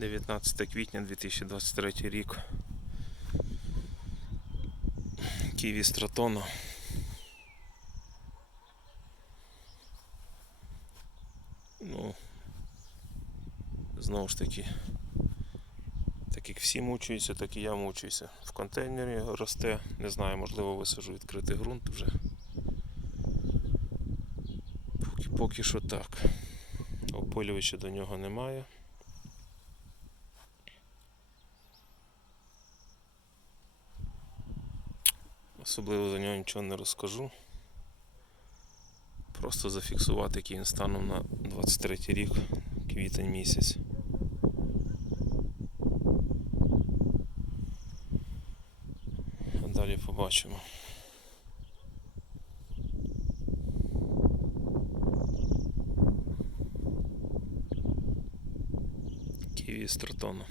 19 квітня 2023 рік. Києві Стратона. Ну, знову ж таки, так як всі мучаються, так і я мучуюся. В контейнері росте, не знаю, можливо висажу відкритий ґрунт вже. Поки, поки що так. Опилювача до нього немає. Особливо за нього нічого не розкажу. Просто зафіксувати, який він станом на 23 рік, квітень місяць. Далі побачимо. Києві Стратона.